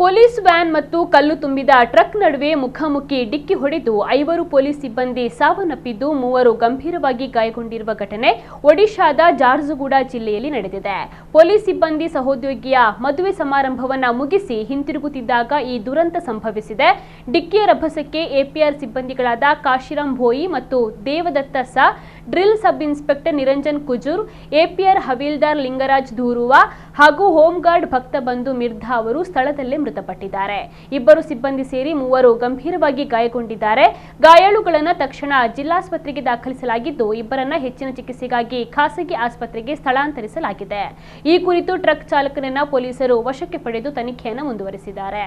Police van ಮತ್ತು ಕಲ್ಲು ತುಂಬಿದ ಟ್ರಕ್ ನಡುವೆ ಮುಖಾಮುಖಿ ಡಿಕ್ಕಿ ಹೊಡೆದು 5 ಪೊಲೀಸ್ ಸಿಬ್ಬಂದಿ ಸಾವನ್ನಪ್ಪಿದ್ದು 3 ಗಂಭೀರವಾಗಿ ಗಾಯಗೊಂಡಿರುವ ಘಟನೆ ಒಡಿಶಾದ ಜಾರ್ಸುಗುಡ ಜಿಲ್ಲೆಯಲ್ಲಿ ನಡೆದಿದೆ. ಪೊಲೀಸ್ ಸಿಬ್ಬಂದಿ ಸಹೋದ್ಯೋಗಿಯ ಮದುವೆ ಸಮಾರಂಭವನ್ನ ಮುಗಿಸಿ ಹಿಂತಿರುಗುತ್ತಿದ್ದಾಗ ಈ ದುರಂತ ಸಂಭವಿಸಿದೆ. ಡಿಕ್ಕಿಯ ರಭಸಕ್ಕೆ ಎಪಿಆರ್ ಸಿಬ್ಬಂದಿಗಳಾದ ಕಾಶಿರಾಮ್ ಭೋಯಿ ಮತ್ತು Devadatta Sa, drill sub inspector Niranjan Kujur, APR havildar Lingaraj Dhuruva ಹಾಗೂ ಹೋಮ್ ಗಾರ್ಡ್ ಭಕ್ತಬಂಧು ಮಿರ್ಧಾ ಅವರು ಸ್ಥಳದಲ್ಲೇ ಮೃತಪಟ್ಟಿದ್ದಾರೆ. 2 ಸಿಬ್ಬಂದಿ ಸೇರಿ 3 ಗಂಭೀರವಾಗಿ ಗಾಯಗೊಂಡಿದ್ದಾರೆ. ಗಾಯಾಳುಗಳನ್ನು ತಕ್ಷಣ ಜಿಲ್ಲಾಸ್ಪತ್ರೆಗೆ ದಾಖಲಿಸಲಾಗಿದ್ದು, 2ರನ್ನ ಹೆಚ್ಚಿನ ಚಿಕಿತ್ಸೆಗಾಗಿ ಖಾಸಗಿ ಆಸ್ಪತ್ರೆಗೆ ಸ್ಥಳಾಂತರಿಸಲಾಗಿದೆ. ಈ ಕುರಿತು ಟ್ರಕ್ ಚಾಲಕನನ್ನ ಪೊಲೀಸರು ವಶಕ್ಕೆ ಪಡೆದು ತನಿಖೆಯನ್ನು ಮುಂದುವರೆಸಿದ್ದಾರೆ.